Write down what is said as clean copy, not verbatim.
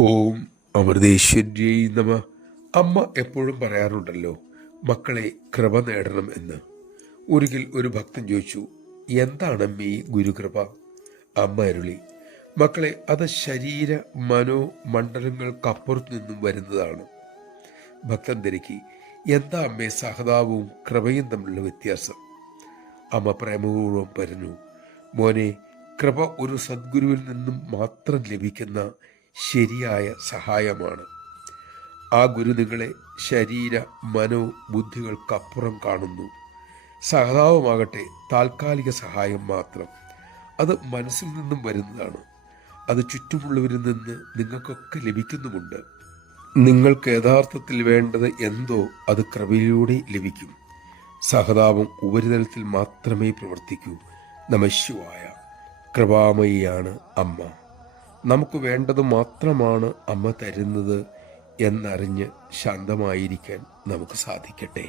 ഓം അമൃതേശ്വര്यै നമ. അമ്മ എപ്പോഴും പറയാറുണ്ടല്ലോ, മക്കളെ കൃപ നേടണം എന്ന്. ഒരിക്കൽ ഒരു ഭക്തൻ ചോദിച്ചു, എന്താണ് അമ്മേ ഈ ഗുരുകൃപ? അമ്മ അരുളി, മക്കളെ, അത് ശരീര മനോ മണ്ഡലങ്ങൾക്കപ്പുറത്തു നിന്നും വരുന്നതാണ്. ഭക്തൻ തിരക്കി, എന്താ അമ്മേ സഹതാപവും കൃപയും തമ്മിലുള്ള വ്യത്യാസം? അമ്മ പ്രേമപൂർവം പറഞ്ഞു, മോനെ, കൃപ ഒരു സദ്ഗുരുവിൽ നിന്നും മാത്രം ലഭിക്കുന്ന ശരിയായ സഹായമാണ്. ആ ഗുരു നിങ്ങളെ ശരീര മനോ ബുദ്ധികൾക്കപ്പുറം കാണുന്നു. സഹതാപമാകട്ടെ താൽക്കാലിക സഹായം മാത്രം. അത് മനസ്സിൽ നിന്നും വരുന്നതാണ്. അത് ചുറ്റുമുള്ളവരിൽ നിന്ന് നിങ്ങൾക്കൊക്കെ ലഭിക്കുന്നുമുണ്ട്. നിങ്ങൾക്ക് യഥാർത്ഥത്തിൽ വേണ്ടത് എന്തോ അത് കൃപയിലൂടെ ലഭിക്കും. സഹതാപം ഉപരിതലത്തിൽ മാത്രമേ പ്രവർത്തിക്കൂ. നമഃശിവായ. കൃപാമയിയാണ് അമ്മ. നമുക്ക് വേണ്ടത് മാത്രമാണ് അമ്മ തരുന്നത് എന്നറിഞ്ഞ് ശാന്തമായിരിക്കാൻ നമുക്ക് സാധിക്കട്ടെ.